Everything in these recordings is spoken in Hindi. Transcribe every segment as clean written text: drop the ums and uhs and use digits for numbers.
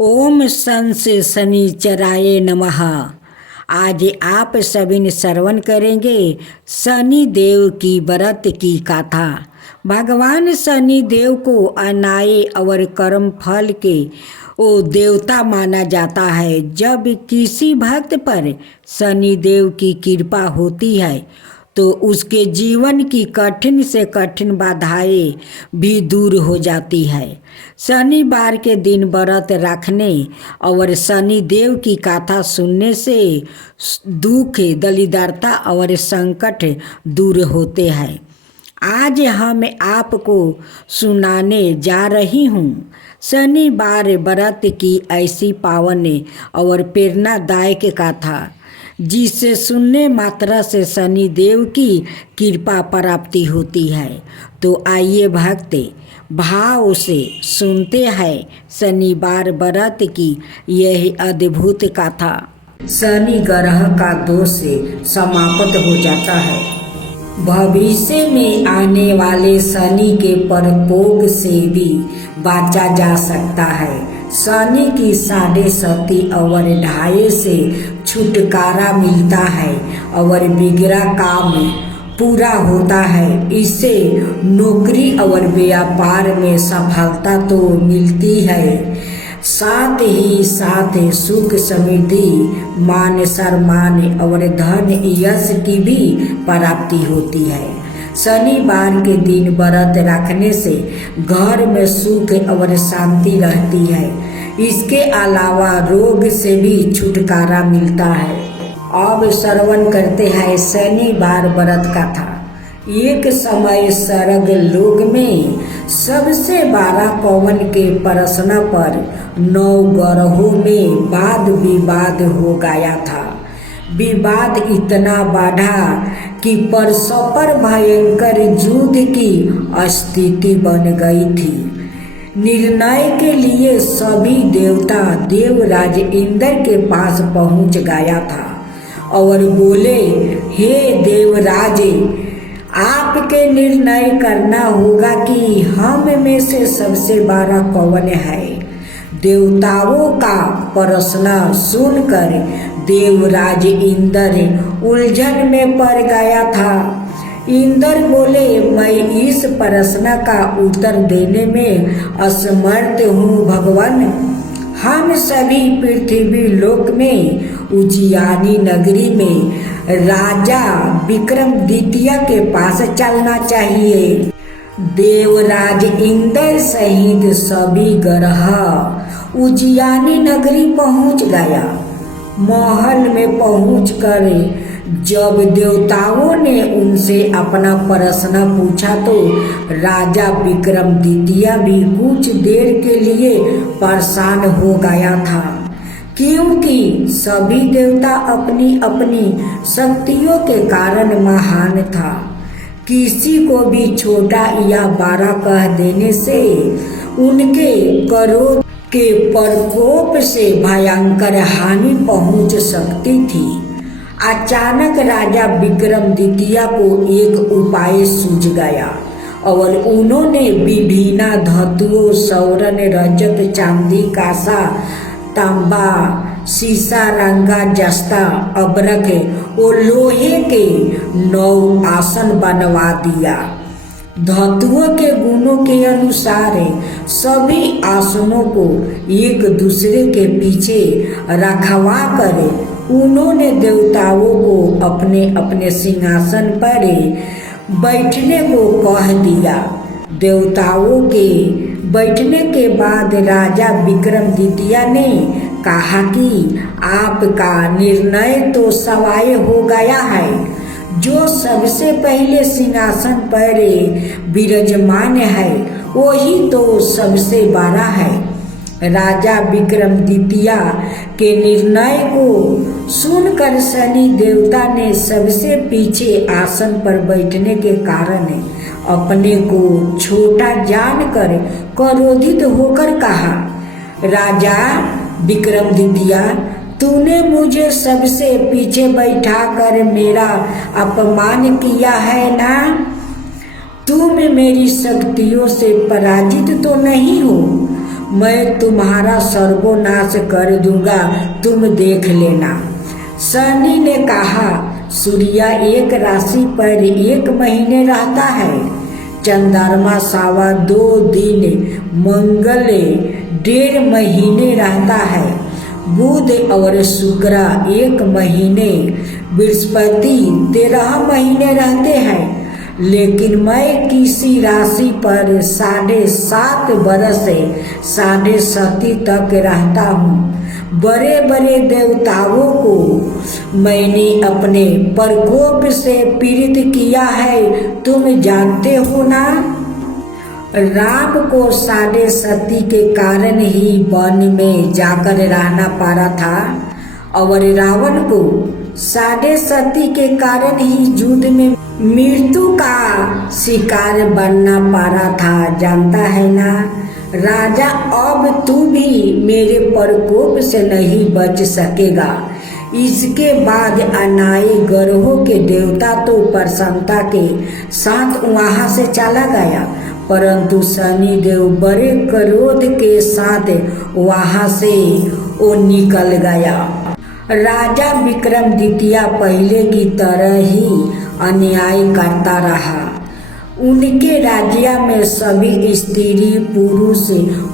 ओम संस शनिचराय नमः। आज आप सभी ने श्रवण करेंगे शनि देव की व्रत की कथा। भगवान शनि देव को अन्याय और कर्म फल के वो देवता माना जाता है। जब किसी भक्त पर शनि देव की कृपा होती है तो उसके जीवन की कठिन से कठिन बाधाएं भी दूर हो जाती है। शनिवार के दिन व्रत रखने और शनि देव की कथा सुनने से दुख, दरिद्रता और संकट दूर होते हैं। आज हम आपको सुनाने जा रही हूँ शनिवार व्रत की ऐसी पावन और प्रेरणादायक कथा जिसे सुनने मात्रा से शनि देव की कृपा प्राप्ति होती है। तो आइए भक्त भाव से सुनते हैं शनिवार व्रत की यह अद्भुत कथा। शनि ग्रह का दोष से समाप्त हो जाता है। भविष्य में आने वाले शनि के प्रकोप से भी बचा जा सकता है। शनि की 7.5 और 2.5 से छुटकारा मिलता है और बिगड़ा काम पूरा होता है। इससे नौकरी और व्यापार में सफलता तो मिलती है, साथ ही साथ सुख, समृद्धि, मान सम्मान और धन यश की भी प्राप्ति होती है। शनिवार के दिन व्रत रखने से घर में सुख और शांति रहती है। इसके अलावा रोग से भी छुटकारा मिलता है। अब श्रवण करते हैं शनिवार व्रत कथा। एक समय स्वर्ग लोक में सबसे बड़ा पवन के प्रश्न पर 9 ग्रहों में वाद विवाद हो गया था। विवाद इतना बढ़ा कि परस्पर भयंकर युद्ध की स्थिति बन गई थी। निर्णय के लिए सभी देवता देवराज इंद्र के पास पहुंच गया था और बोले, हे देवराज, आपके निर्णय करना होगा कि हम में से सबसे बड़ा कौन है। देवताओं का प्रश्न सुनकर देवराज इंद्र उलझन में पड़ गया था। इंद्र बोले, मैं इस प्रश्न का उत्तर देने में असमर्थ हूँ भगवान। हम सभी पृथ्वी लोक में उज्जैनी नगरी में राजा विक्रमादित्य के पास चलना चाहिए। देवराज इंद्र सहित सभी ग्रह उज्जैनी नगरी पहुंच गया। महल में पहुंचकर जब देवताओं ने उनसे अपना प्रश्न पूछा तो राजा विक्रमादित्य भी कुछ देर के लिए परेशान हो गया था, क्योंकि सभी देवता अपनी अपनी शक्तियों के कारण महान था। किसी को भी छोटा या बड़ा कह देने से उनके क्रोध के प्रकोप से भयंकर हानि पहुंच सकती थी। अचानक राजा विक्रमादित्य को एक उपाय सूझ गया और उन्होंने विभिन्न धातुओं, स्वर्ण, रजत, चांदी, कांसा, तांबा, शीशा, रंगा, जस्ता, अब्रक और लोहे के 9 आसन बनवा दिया। धातुओं के गुणों के अनुसार सभी आसनों को एक दूसरे के पीछे रखवा कर उन्होंने देवताओं को अपने अपने सिंहासन पर बैठने को कह दिया। देवताओं के बैठने के बाद राजा विक्रमादित्य ने कहा कि आपका निर्णय तो सवाय हो गया है। जो सबसे पहले सिंहासन पर विराजमान है वही तो सबसे बड़ा है। राजा विक्रमादित्य के निर्णय को सुनकर शनि देवता ने सबसे पीछे आसन पर बैठने के कारण अपने को छोटा जानकर क्रोधित होकर कहा, राजा विक्रमादित्य, तूने मुझे सबसे पीछे बैठाकर मेरा अपमान किया है ना? तुम मेरी शक्तियों से पराजित तो नहीं हो। मैं तुम्हारा सर्वनाश कर दूंगा, तुम देख लेना। शनि ने कहा, सूर्य एक राशि पर 1 महीने रहता है, चंद्रमा 2.25 दिन, मंगल 1.5 महीने रहता है, बुध और शुक्र 1 महीने, बृहस्पति 13 महीने रहते हैं। लेकिन मैं किसी राशि पर 7.5 बरस 7.5 तक रहता हूँ। बड़े बड़े देवताओं को मैंने अपने प्रकोप से पीड़ित किया है, तुम जानते हो ना। राम को 7.5 के कारण ही वन में जाकर रहना पड़ा था और रावण को 7.5 के कारण ही युद्ध में मृत्यु का शिकार बनना पड़ा था, जानता है ना। राजा, अब तू भी मेरे प्रकोप से नहीं बच सकेगा। इसके बाद अनाए ग्रहों के देवता तो प्रसन्नता के साथ वहां से चला गया, परंतु शनि देव बड़े क्रोध के साथ वहां से वो निकल गया। राजा विक्रमादित्य पहले की तरह ही अन्याय करता रहा। उनके राज्य में सभी स्त्री पुरुष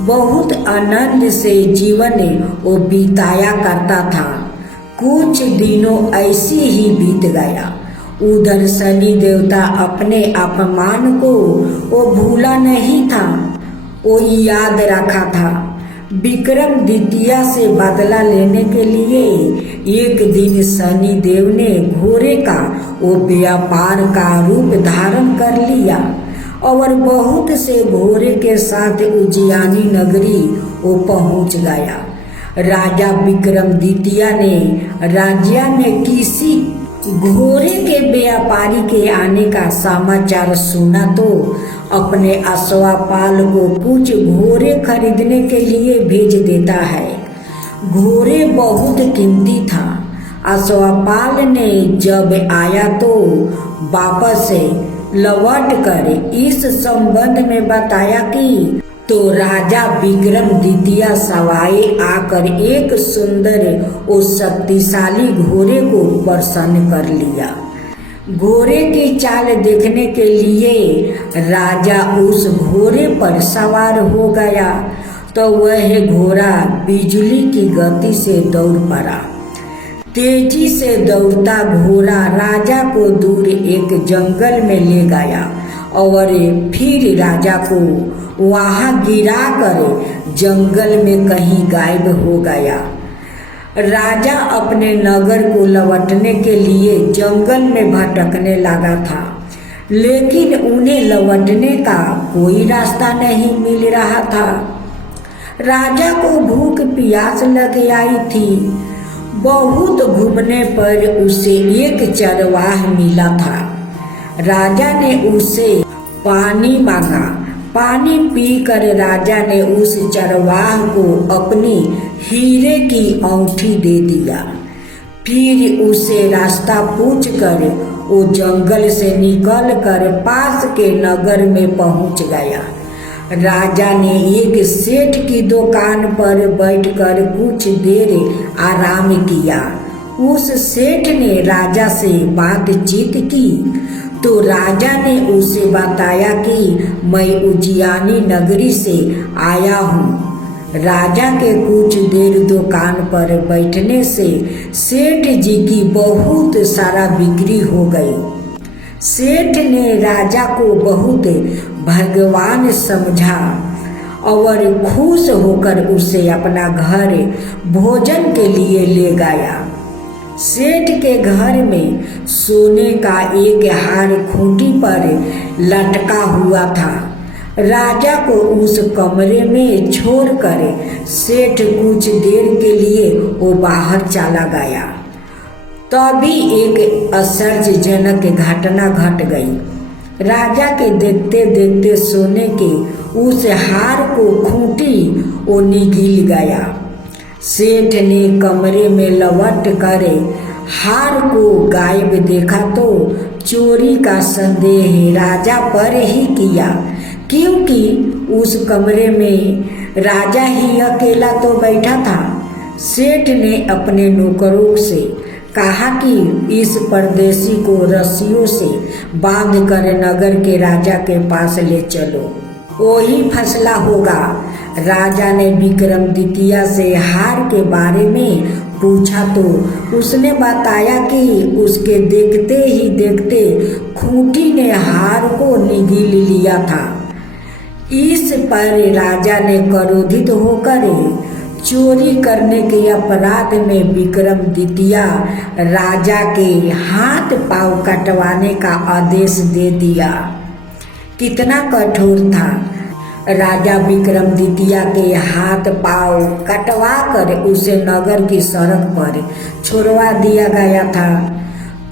बहुत आनंद से जीवन वो बिताया करता था। कुछ दिनों ऐसी ही बीत गया। उधर शनि देवता अपने अपमान को वो भूला नहीं था, वो याद रखा था। विक्रमादित्य से बदला लेने के लिए एक दिन शनि देव ने घोड़े का वो व्यापार का रूप धारण कर लिया और बहुत से घोड़े के साथ उज्जैनी नगरी वो पहुंच गया। राजा विक्रमादित्य ने राज्य में किसी घोड़े के व्यापारी के आने का समाचार सुना तो अपने अश्वपाल को कुछ घोड़े खरीदने के लिए भेज देता है। घोड़े बहुत कीमती था। अश्वपाल ने जब आया तो वापस लौट कर इस संबंध में बताया कि तो राजा विक्रमादित्य सवाए आकर एक सुंदर और शक्तिशाली घोड़े को प्रसन्न कर लिया। घोड़े की चाल देखने के लिए राजा उस घोड़े पर सवार हो गया तो वह घोड़ा बिजली की गति से दौड़ पड़ा। तेजी से दौड़ता घोड़ा राजा को दूर एक जंगल में ले गया और फिर राजा को वहां गिरा कर जंगल में कहीं गायब हो गया। राजा अपने नगर को लौटने के लिए जंगल में भटकने लगा था, लेकिन उन्हें लौटने का कोई रास्ता नहीं मिल रहा था। राजा को भूख प्यास लग आई थी। बहुत घूमने पर उसे एक चरवाह मिला था। राजा ने उससे पानी मांगा। पानी पीकर राजा ने उस चरवाह को अपनी हीरे की अंगूठी दे दिया। फिर उसे रास्ता पूछकर वो जंगल से निकलकर पास के नगर में पहुंच गया। राजा ने एक सेठ की दुकान पर बैठकर कुछ देर आराम किया। उस सेठ ने राजा से बातचीत की तो राजा ने उसे बताया कि मैं उज्जैनी नगरी से आया हूँ। राजा के कुछ देर दुकान पर बैठने से सेठ जी की बहुत सारा बिक्री हो गई। सेठ ने राजा को बहुत भगवान समझा और खुश होकर उसे अपना घर भोजन के लिए ले गया। सेठ के घर में सोने का एक हार खूंटी पर लटका हुआ था। राजा को उस कमरे में छोड़कर सेठ कुछ देर के लिए वो बाहर चला गया। तभी एक आश्चर्यजनक घटना घट गई। राजा के देखते देखते सोने के उस हार को खूंटी वो निगल गया। सेठ ने कमरे में लौट कर हार को गायब देखा तो चोरी का संदेह राजा पर ही किया, क्योंकि उस कमरे में राजा ही अकेला तो बैठा था। सेठ ने अपने नौकरों से कहा कि इस परदेसी को रस्सियों से बांध कर नगर के राजा के पास ले चलो, वही फैसला होगा। राजा ने विक्रमादित्य से हार के बारे में पूछा तो उसने बताया कि उसके देखते ही देखते खूंटी ने हार को निगल लिया था। इस पर राजा ने क्रोधित होकर चोरी करने के अपराध में विक्रमादित्य राजा के हाथ पांव कटवाने का आदेश दे दिया। कितना कठोर था। राजा विक्रमादित्य के हाथ पांव कटवा कर उसे नगर की सड़क पर छोड़वा दिया गया था।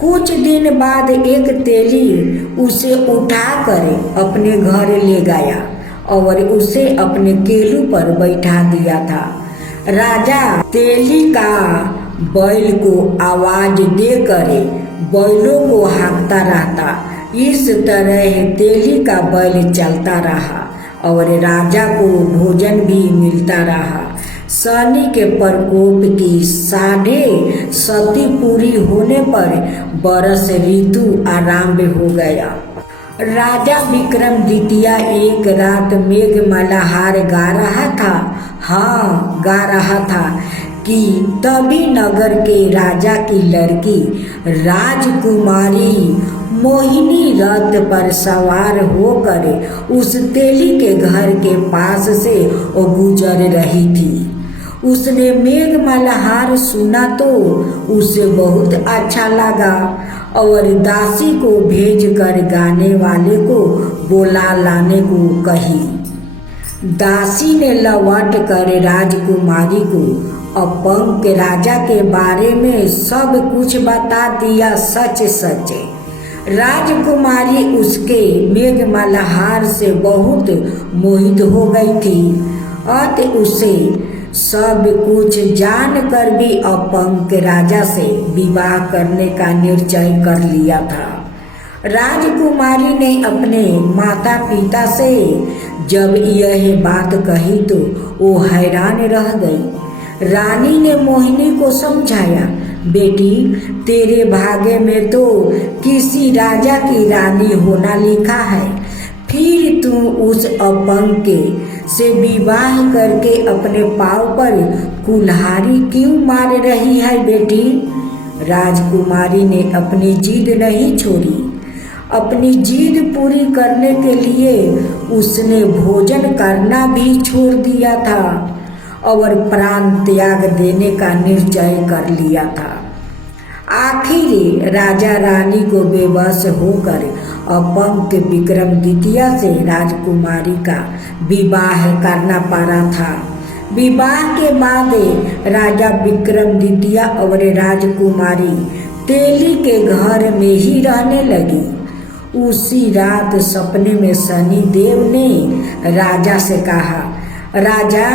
कुछ दिन बाद एक तेली उसे उठाकर अपने घर ले गया और उसे अपने केलू पर बैठा दिया था। राजा तेली का बैल को आवाज देकर बैलों को हाँकता रहता। इस तरह तेली का बैल चलता रहा और राजा को भोजन भी मिलता रहा। शनि के प्रकोप की 7.5 पूरी होने पर बरस ऋतु आरंभ हो गया। राजा विक्रमादित्य एक रात मेघ मल्हार गा रहा था। हाँ, गा रहा था कि तभी नगर के राजा की लड़की राजकुमारी मोहिनी रथ पर सवार होकर उस तेली के घर के पास से गुजर रही थी। उसने मेघ मल्हार सुना तो उसे बहुत अच्छा लगा और दासी को भेजकर गाने वाले को बुला लाने को कही। दासी ने लौट कर राजकुमारी को अपंग के राजा के बारे में सब कुछ बता दिया, सच सच। राजकुमारी उसके मेघ मल्हार से बहुत मोहित हो गई थी। अत उसे सब कुछ जानकर भी अपंग के राजा से विवाह करने का निश्चय कर लिया था। राजकुमारी ने अपने माता पिता से जब यह बात कही तो वो हैरान रह गई। रानी ने मोहिनी को समझाया, बेटी, तेरे भाग्य में तो किसी राजा की रानी होना लिखा है, फिर तू उस अपंग के से विवाह करके अपने पाँव पर कुल्हाड़ी क्यों मार रही है बेटी? राजकुमारी ने अपनी जिद नहीं छोड़ी। अपनी जिद पूरी करने के लिए उसने भोजन करना भी छोड़ दिया था और प्राण त्याग देने का निश्चय कर लिया था। आखिर राजा रानी को बेबस होकर अपंग विक्रमादित्य से राजकुमारी का विवाह करना पड़ा था। विवाह के बाद राजा विक्रमादित्य और राजकुमारी तेली के घर में ही रहने लगी। उसी रात सपने में शनि देव ने राजा से कहा, राजा,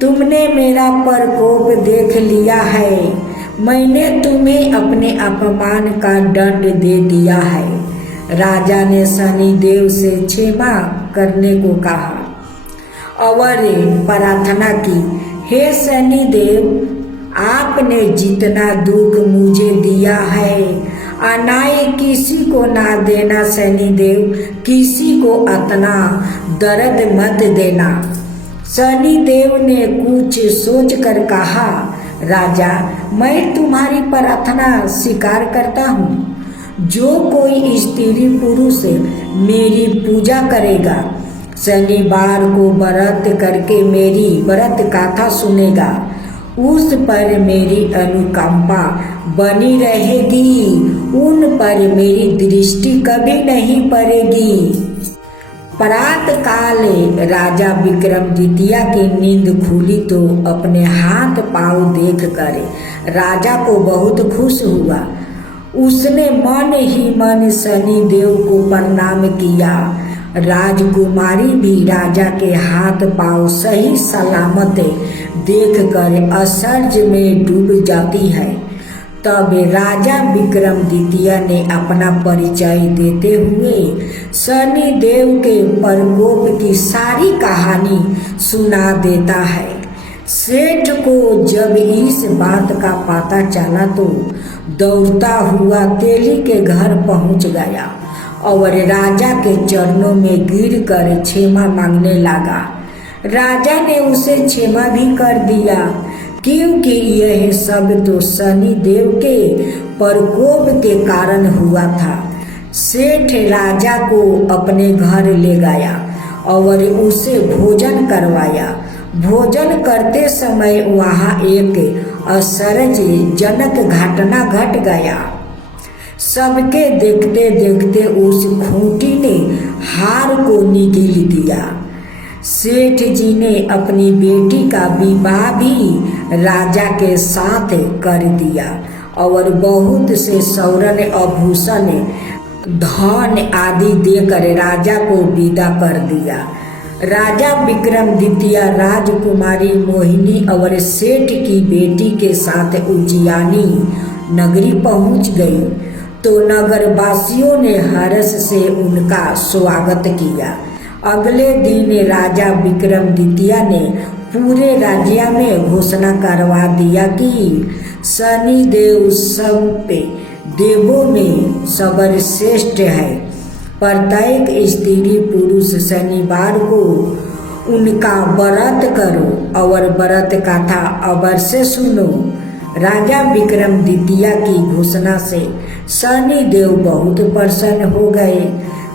तुमने मेरा प्रकोप देख लिया है, मैंने तुम्हें अपने अपमान का दंड दे दिया है। राजा ने शनि देव से क्षमा करने को कहा और प्रार्थना की, हे शनि देव, आपने जितना दुख मुझे दिया है अनाय किसी को ना देना। शनि देव, किसी को इतना दर्द मत देना। शनि देव ने कुछ सोचकर कहा, राजा, मैं तुम्हारी प्रार्थना स्वीकार करता हूँ। जो कोई स्त्री पुरुष मेरी पूजा करेगा, शनिवार को व्रत करके मेरी व्रत कथा सुनेगा, उस पर मेरी अनुकंपा बनी रहेगी, उन पर मेरी दृष्टि कभी नहीं पड़ेगी। प्रातः काल राजा विक्रमादित्य की नींद खुली तो अपने हाथ पांव देखकर राजा को बहुत खुश हुआ। उसने मन ही मन शनि देव को प्रणाम किया। राजकुमारी भी राजा के हाथ पांव सही सलामत देखकर आश्चर्य में डूब जाती है। तब राजा विक्रमादित्य ने अपना परिचय देते हुए शनि देव के प्रकोप की सारी कहानी सुना देता है। सेठ को जब इस बात का पता चला तो दौड़ता हुआ तेली के घर पहुंच गया और राजा के चरणों में गिरकर क्षमा मांगने लगा। राजा ने उसे क्षमा भी कर दिया, क्योंकि यह सब तो शनि देव के प्रकोप के कारण हुआ था। सेठ राजा को अपने घर ले गया और उसे भोजन करवाया। भोजन करते समय वहाँ एक आश्चर्यजनक घटना घट गया। सबके देखते देखते उस खूंटी ने हार को निगल दिया। सेठ जी ने अपनी बेटी का विवाह भी राजा के साथ कर दिया और बहुत से स्वर्ण आभूषण धन आदि देकर राजा को विदा कर दिया। राजा विक्रमादित्य राजकुमारी मोहिनी और सेठ की बेटी के साथ उज्जैनी नगरी पहुंच गई तो नगरवासियों ने हर्ष से उनका स्वागत किया। अगले दिन राजा विक्रमादित्य ने पूरे राज्य में घोषणा करवा दिया कि शनि देव सब देवों में सर्वश्रेष्ठ है। प्रत्येक स्त्री पुरुष शनिवार को उनका व्रत करो और व्रत कथा अवश्य सुनो। राजा विक्रमादित्य की घोषणा से शनि देव बहुत प्रसन्न हो गए।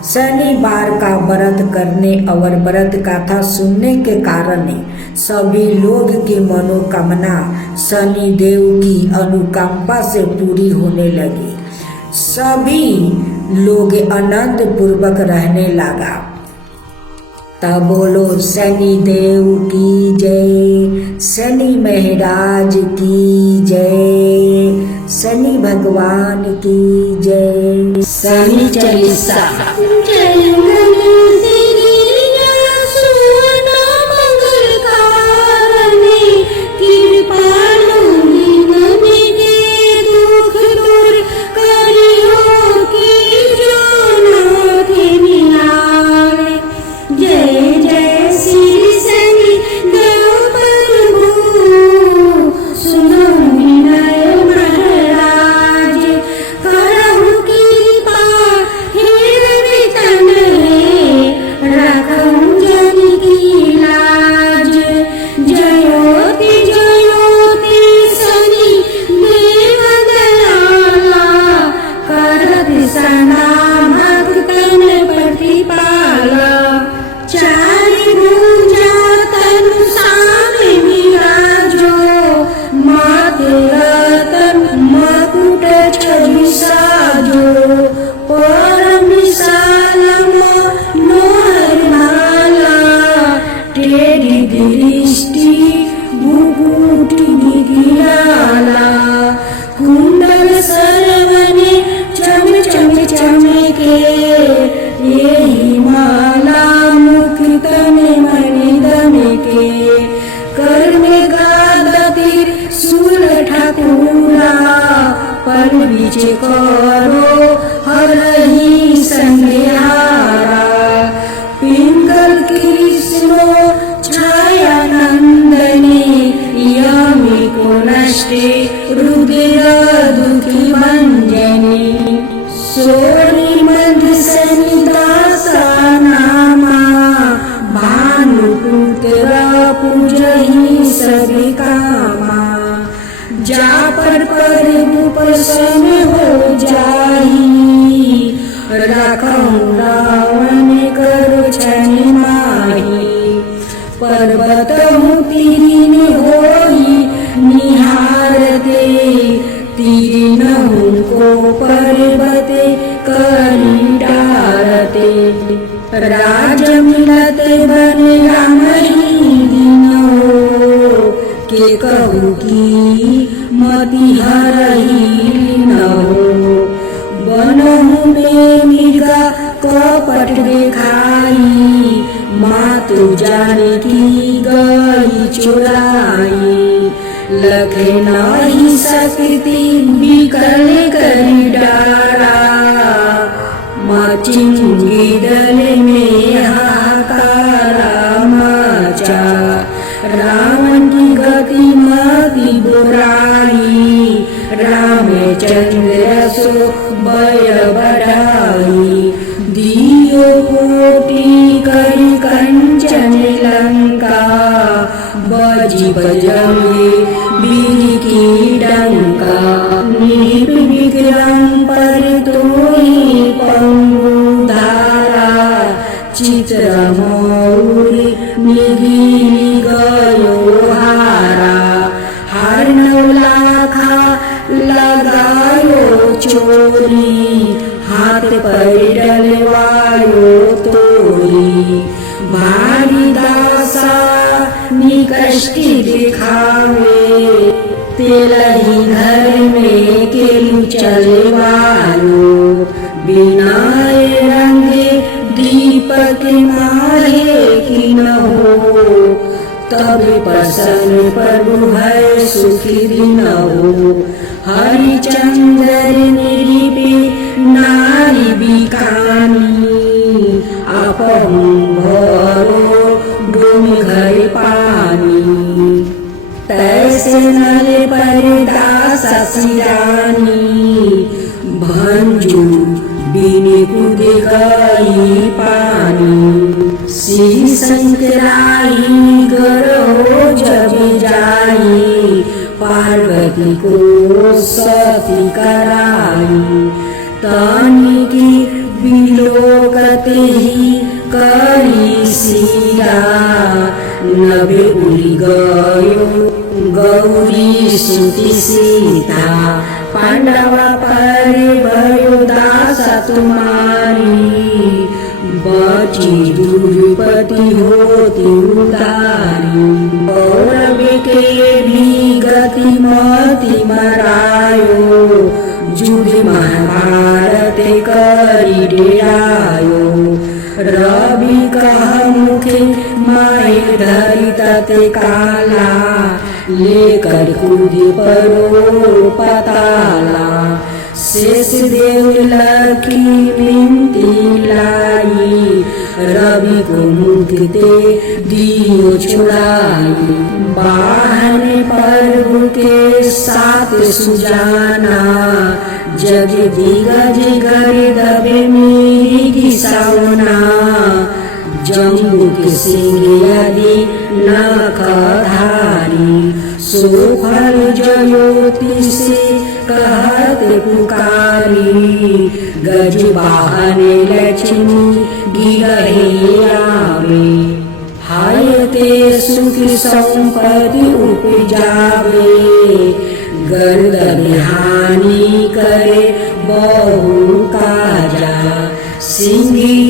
शनिवार का व्रत करने और व्रत कथा सुनने के कारण सभी लोग की मनोकामना शनि देव की अनुकंपा से पूरी होने लगी। सभी लोग आनंद पूर्वक रहने लगा। तब बोलो शनि देव की जय, शनि महाराज की जय, शनि भगवान की जय। शनि चालीसा। मचिंगी दल में हाहाकार मचा। रावण की गति मति बुराई, रामचंद्र सो भय बढ़ाई। दियो कोटि करी कंचन लंका, बजी बजंगे बीर की डंका। नृप विक्रम पर तोहि पंगु धारा, चित्र मौरी निगिरी गयो हारा। हर नौलाखा लगायो चोरी, हाथ पर डलवायो तोरी। भारी दासा निकष्टि दिखावे, तेलही घर में केलु चलवायो। बिना रंगे दीपक माहे कि न हो, तब प्रसन्न प्रभु है सुखी दिन हो। हरिचंद्र निरीपी नारी बिकानी, आपहु भरो डोम घर पानी। तैसे नल पर दासा सिरानी, भंजू बिनि कूद गई पानी। श्री शंकराई गरो जब जाई, पार्वती को सती कराई। तानी की विलोकत ही करी सीरा, नभे उड़ी गयो गौरी सुति सीता। पांडव पर भयो दासा तुम्हारी, बची दुर्पति होती उतारी। और के भी गति मति मरायो, जुग महाभारत करी डेरायो। रवि कह मुखे माय धरि तते काला, लेकर कूदे परो पताला। शेष देव लखी विनती लाई, रवि को मुक्ति दियो छुड़ाई। बाहन प्रभु के साथ सुजाना, जग दिगज घर दबे मेरी घिसौना। जम्बुक सिंह यदि नखधारी, सो फल ज्योति से कहत पुकारी। गज वाहन लक्ष्मी गिरहे आवे, हाय ते सुख संपत्ति उपजावे। गर्दन हानि करे बहु काजा, सिंही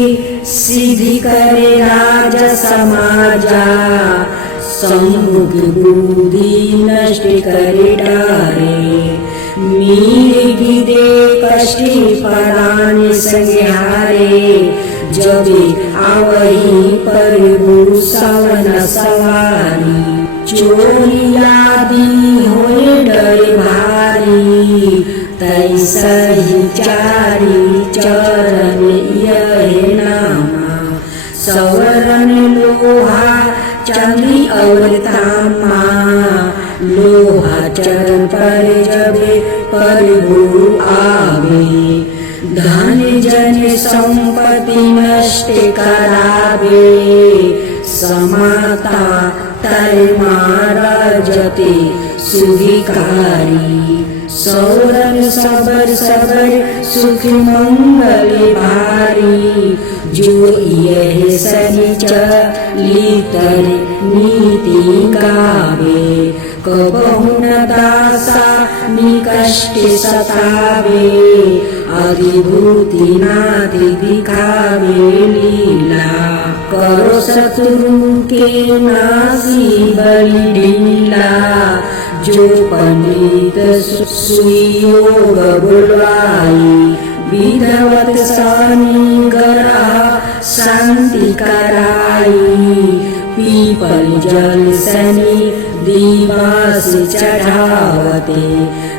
सिद्धि करे राजा समाजा। सम्मुख बुद्धि नष्ट करे डारे, मीर दे कष्टि परान संहारे। जबे आवही प्रभु सवन सवारी, चोरी आदि होए डर भारी। तैसा ही चारी चरण यह नामा, सवरण लोहा चांदी और तामा। लोहा चरण पर जब प्रभु आवे, धन जन संपत्ति नष्ट करावे। समाता तर मारा जते सुधिकारी, सौरन सबर सबर सुख मंगल भारी। जो यह सनिचलितर नीति गावे, कबहु न दासा निकष्ट सतावे। अधिभूति नादि दिखावे लीला, करो शत्रु के नासी बलि ढीला। जो पंडित सुयोग बुलवाई, विधवत सानी गरा शांति कराई। पीपल जल सनी दिवास चढ़ावते,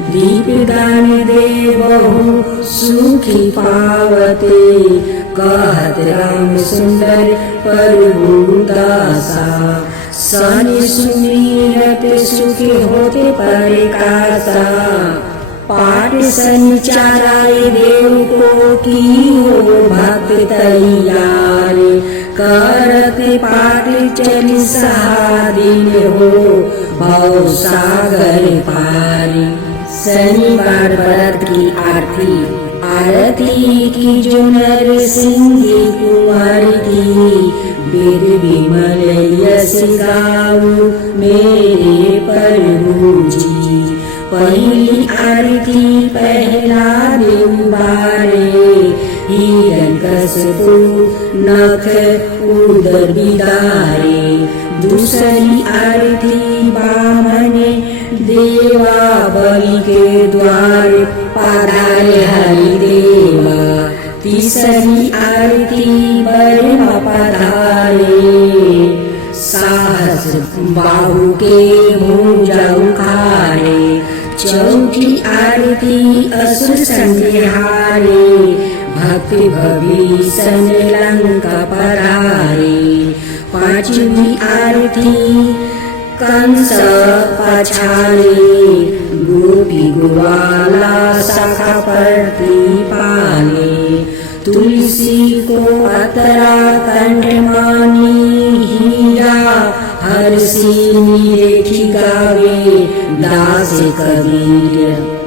दीपदान दे बहु सुखी पावते, कहत राम सुंदर प्रभु दासा। सनि सुमिरत सुखी होते परिकासा, पाठ संचाराय देव को की हो भक्त तैयार, करत पाठ चलिसा दिन हो भव सागर पार। शनिवार व्रत की आरती। आरती की जो नर सिंधी कुंवर की, वेद विमल यश गाऊ मेरे प्रभु जी। पहली आरती पहला देव बारे, हिरण्यकशिपु नख उदर बिदारे। दूसरी आरती बामन देवा बलि के द्वार, पधारे हरिदेवा। तीसरी आरती ब्रह्मा पधारे, साहस बाहु के भुजा उखारे। चौथी आरती असुर संहारे, भक्ति भविष्ण लंका परारे। पांचवी आरती कंस पछारे, गोपी ग्वाला सखा प्रतिपाले। तुलसी को अतरा कंठ मानी, हीरा हर सी निरेखी गावे दास कबीर।